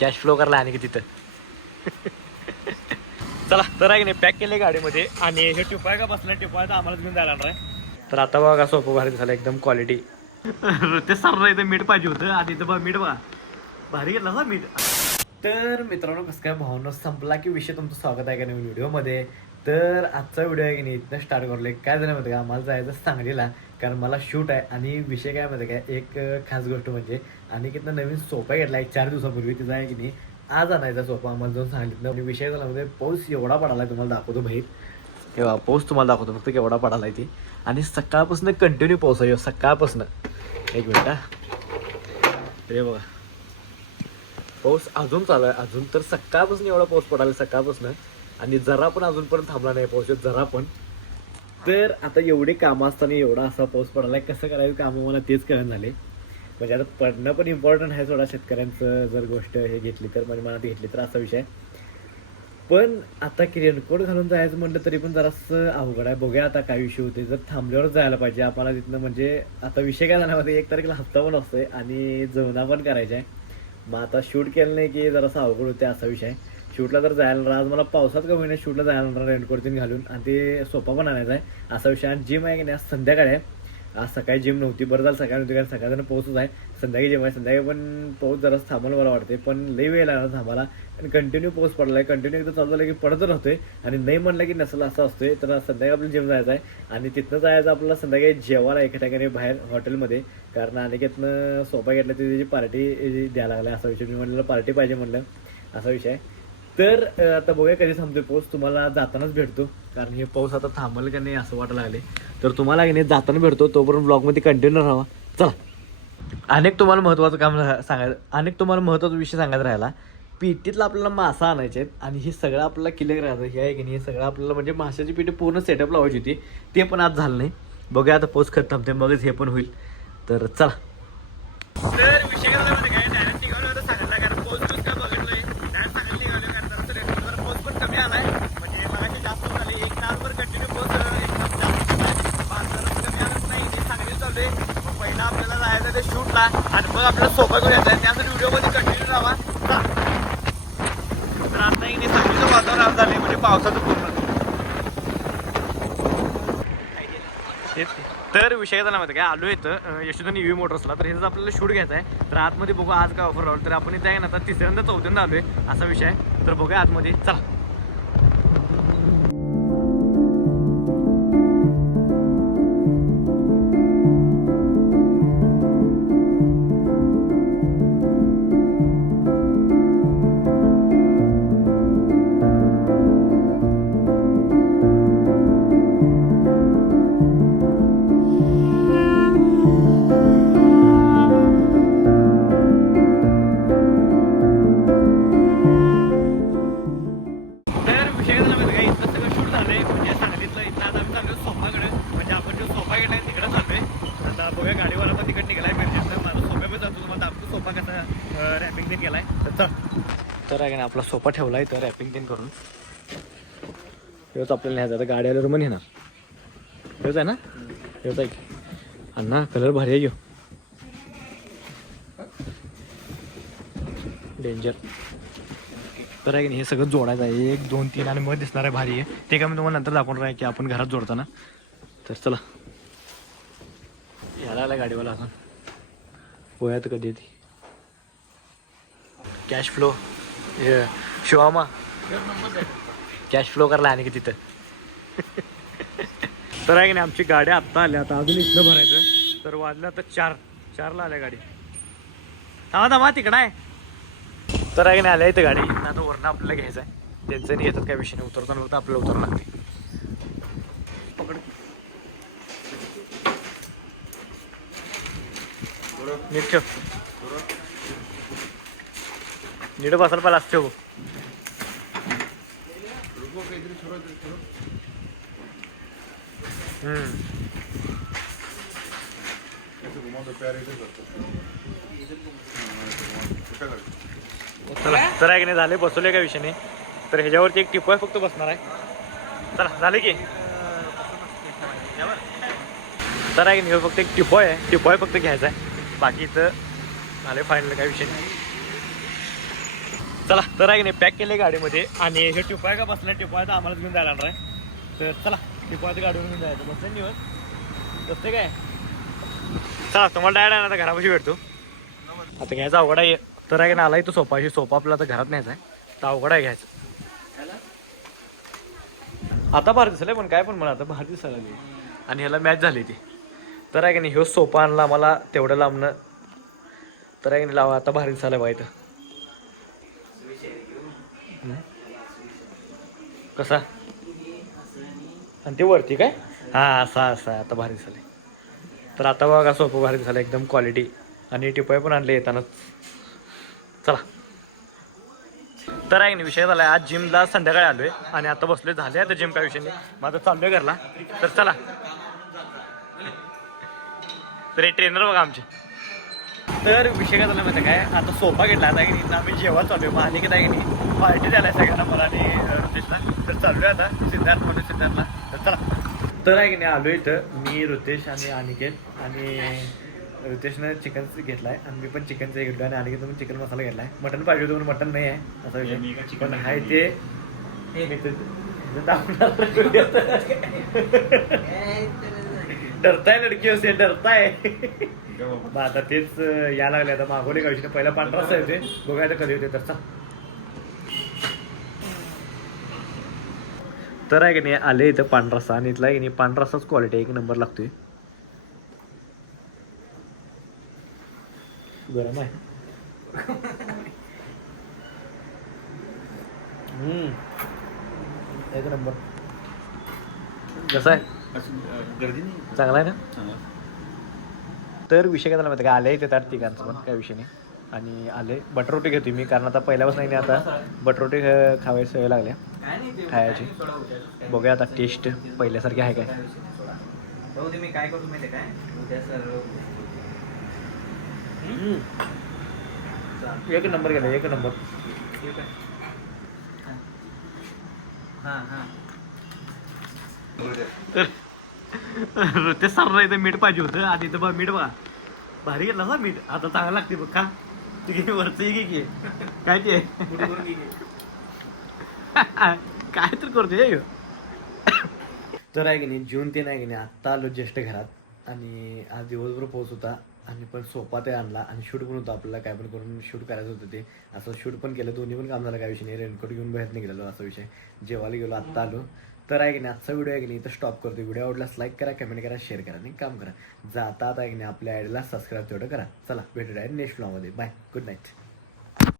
Cash flow करला आणि की तिथं. चला तर आहे की नाही पॅक केले गाडीमध्ये आणि हे टिपाय का बसला टिपाय तर आम्हालाच घेऊन जायला आहे. तर आता बघा सोपं भारी झालं एकदम क्वालिटी. ते सर्व इथं मीठ पाहिजे होतं आधी इथं बघ मीठ बघा भारी घेतला ना मीठ. तर मित्रांनो कसं काय भावना संपला की विषय तुमचं स्वागत आहे का नवीन व्हिडिओमध्ये. तर आजचा व्हिडिओ आहे की नाही इथनं स्टार्ट करलो. काय झालं माहिती का आम्हाला जायचं सांगलीला कारण मला शूट आहे आणि विषय काय माहिती काय एक खास गोष्ट म्हणजे आणि कितना नवीन सोफा घेतला एक 4 दिवसापूर्वी तिचा आहे की नाही आज आणायचा सोफा आम्हाला जाऊन सांगितलं. आणि विषय झाला म्हणजे पाऊस एवढा पडाला तुम्हाला दाखवतो बाहेर केव्हा पाऊस तुम्हाला दाखवतो फक्त केवढा पडाला ती आणि सकाळपासून कंटिन्यू पाऊस आहे सकाळपासून. एक मिनिट रे बघा पाऊस अजून चालू आहे अजून तर सकाळपासून एवढा पाऊस पडाला सकाळपासून आणि जरा पण अजूनपर्यंत थांबला नाही पाऊस जरा पण. तर आता एवढे कामं असताना एवढा असा पाऊस पडाला कसं करायचं कामं मला तेच कळण झाले. म्हणजे आता पडणं पण इम्पॉर्टंट आहे थोडा शेतकऱ्यांचं जर गोष्ट हे घेतली तर म्हणजे मनात घेतली तर असा विषय. पण आता की रेनकोट घालून जायचं म्हटलं तरी पण जरासं अवघड आहे. बघूया आता काय विषय होते जर थांबल्यावरच जायला पाहिजे आपल्याला तिथनं. म्हणजे आता विषय काय झाला मध्ये 1 तारखेला हप्ता पण असतोय आणि जेवणा पण करायचा आहे. मग आता शूट केलं नाही की जरासं अवघड होते असा विषय. शूटला तर जायला आज मला पावसात का होईना शूटला जायला रेनकोट तीन घालून आणि ते सोपा पण आणायचा आहे असा विषय. आणि जिम आहे की नाही आज संध्याकाळी आहे. आज सकाळी जिम नव्हती बरं झालं सकाळी नव्हती कारण सकाळचं पाऊसच आहे. संध्याकाळी जिम आहे संध्याकाळी पण पाऊस जरासं थांबायला मला वाटते पण लई वेळ लागणार थांबायला आणि कंटिन्यू पाऊस पडला आहे. कंटिन्यू एकदा चालू झालं की पडतच राहतोय आणि नाही म्हणलं की नसेल असं असतोय. तर संध्याकाळी आपल्याला जिम जायचं आहे आणि तिथनं जायचं आपल्याला संध्याकाळी जेवायला एका ठिकाणी बाहेर हॉटेलमध्ये. कारण अनेकेतनं सोफा घेतला तर त्याची पार्टी द्यायला लागला असा विषय. मी म्हणलं पार्टी पाहिजे म्हणलं असा विषय आहे. तर आता बघूया कधी थांबतोय पाऊस तुम्हाला जातानाच भेटतो कारण हे पाऊस आता थांबल का नाही असं वाटायला लागले. तर तुम्हाला की नाही जाताना भेटतो तोपर्यंत ब्लॉगमध्ये कंटिन्यू राहा. चला अनेक तुम्हाला महत्त्वाचं काम सांगायचं अनेक तुम्हाला महत्त्वाचा विषय सांगायचा राहिला. पेटीतला आपल्याला मासा आणायचे आहेत आणि हे सगळं आपल्याला क्लिअर करायचं हे आहे की नाही हे सगळं आपल्याला म्हणजे माशाची पेटी पूर्ण सेटअप लावायची होती ते पण आज झालं नाही. बघूया आता पाऊस खत थांबते मगच हे पण होईल. तर चला तर विषय काय डायरेक्ट निघालो सांगितलं कारण पाऊस काय बघितलंय डायरेक्ट सांगितलं निघालो कारण जरा पाऊस पण कमी आलाय म्हणजे मला जास्त झाले 1 तासभर कंटिन्यू पाऊस एकदम जास्त कमी आलंच नाही ते सांगली चालू आहे. मग पहिला आपल्याला जायचं ते शूटला आणि मग आपल्याला सोबत यायचं आहे त्यासाठी व्हिडिओमध्ये कंटिन्यू राहा. तर आता एक सांगलीचं वातावरण झाले म्हणजे पावसाचं पूर्ण तर विषय झाला माहिती काय आलो येतं यशोधन EV मोटर्सला तर ह्याचं आपल्याला शूट घ्यायचा आहे. तर आतमध्ये बघू आज काय ऑफर राहू तर आपण इथे आहे ना आता 3ऱ्यांदा 4थ्यांदा आलोय असा विषय आहे. तर बघूया आतमध्ये चला. तर आहे ना आपला सोफा ठेवला आहे तर रॅपिंग तीन करून हेच आपल्याला न्यायचं आता गाडी आल्यावर मग येणार हेच आहे ना हेच आहे अण्णा कलर भारी आहे घेऊ डेंजर. तर आहे की हे सगळं जोडायचं आहे 1 2 3 आणि मग दिसणार आहे भारी आहे ते काय मी तुम्हाला नंतर दाखवणार आहे की आपण घरात जोडताना. तर चला यायला आला गाडीवाला आता पोह्यात कधी येते कॅश फ्लो शिवामा कॅश फ्लो करला आणि की तिथं. तर आहे की नाही आमची गाडी आत्ता आल्या आता अजून इथलं भरायचं तर वाजलं आता 4ला आल्या गाडी. थांबा तिकडं आहे. तर आहे की नाही आल्या इथं गाडी आता वरनं आपल्याला घ्यायचं आहे त्यांचं नाही येतात काय विषय नाही उतरताना होतं आपल्याला उतरावं लागते. पकड नीट ठेव नीट बसायला पाहिजे असं ठेव. चला तर आहे की नाही झाले बसवले काय विषय नाही. तर ह्याच्यावरती एक टिपॉय फक्त बसणार आहे. चला झाले की तर आहे की नाही फक्त एक टिपॉय आहे टिपॉय फक्त घ्यायचा आहे बाकीचं झाले फायनल काय विषय नाही. चला तर आहे की नाही पॅक केले गाडीमध्ये आणि हे टिपाय का बसल्या टिपाय तर आम्हालाच घेऊन जायला आणणार आहे. तर चला टिपायचं गाडीवर घेऊन जायचं बसलं निवड बसते काय. चला तुम्हाला डायरेक्ट आहे ना आता घरापाशी भेटतो. आता घ्यायचा अवघड आहे तर आहे की नाही आलाय तो सोफाशी सोफा आपला तर घरात न्यायचा आहे तर अवघड आहे घ्यायचं. आता भारी दिसलं पण काय पण मला आता भारी दिसायला लागली आणि ह्याला मॅच झाली ती. तर आहे की नाही ह्यो सोफा आणला मला तेवढं लांबणं तर आहे की नाही लावा आता भारी दिसायला बघा इथं. कसा आणि ते वरती काय हा असा असा आता भारी दिसले. तर आता बघा सोपं भारी दिसलं एकदम क्वालिटी आणि टिपाय पण आणले येतानाच. चला तर आहे नाही विषय झाला आज जिमला संध्याकाळी आलोय आणि आता बसले झाले आता जिम काय विषय नाही मग आता चाललोय घरला. तर चला तर हे ट्रेनर बघा आमचे. तर विषय काय झाला माहिती काय आता सोफा घेतला आता की नाही आम्ही जेव्हा चालूय मग आणि की नाही पार्टी द्यायला सगळ्यांना मला आणि ऋतेशला. तर चालूया आता सिद्धार्थ म्हणून सिद्धार्थला. तर चला तर आहे की नाही आलो इथं मी ऋतेश आणि अनिकेत आणि ऋतेशनं चिकन घेतलाय आणि मी पण चिकनचं घेतलं आणि अनिकेत पण चिकन मसाला घेतलाय. मटन पाहिजे होतं मटन नाही आहे असा विषय पण आहे ते डरताय लडकी असे डरताय. मग आता तेच या लागले आता मागवले का विषय पहिला पांढरा रस्सा येते बघायला कधी होते तर. तर आहे की नाही आले इथं पांढरा रस्सा आणि इथला आहे की नाही पांढरा रस्साच क्वालिटी एक नंबर लागतोय. गरम आहे. एक नंबर. कसं आहे चांगला आहे ना. तर विषय काय झाला माहिती का आले इथे त्या तिघांचं पण काय विषय नाही आणि आले बटर रोटी घेतोय मी कारण आता पहिल्यापासून नाही आता बटर रोटी खावायची सवय लागल्या खायची. बघूया आता टेस्ट पहिल्यासारखी आहे काय. मी काय करतो माहिती काय उद्या सर एक नंबर गेला एक नंबर. ते सरला इथं मीठ पाहिजे होतं आणि इथं बघ मीठ बघा भारी घेतला ना मीठ आता चांगलं लागते बघ का ते वरचं की काय ते काय तर करतोय. तर आहे की नाही जून ते नाही की नाही आत्ता आलो ज्येष्ठ घरात आणि आज दिवसभर पाऊस होता आणि पण सोफा ते आणला आणि शूट पण होतं आपल्याला काय पण करून शूट करायचं होतं ते असं शूट पण केलं दोन्ही पण काम झालं काय विषय नाही. रेनकोट घेऊन बाहेर निघालो असा विषय जेवायला गेलो आत्ता आलो. तर आहे की नाही आजचा व्हिडिओ आहे की नाही इथं स्टॉप करतो. व्हिडिओ आवडल्यास लाईक करा कमेंट करा शेअर करा आणि काम करा जाता आता आहे की नाही आपल्या आयडीला सबस्क्राईब तेवढं करा. चला भेटूया नेक्स्ट व्हिडिओमध्ये बाय गुड नाईट.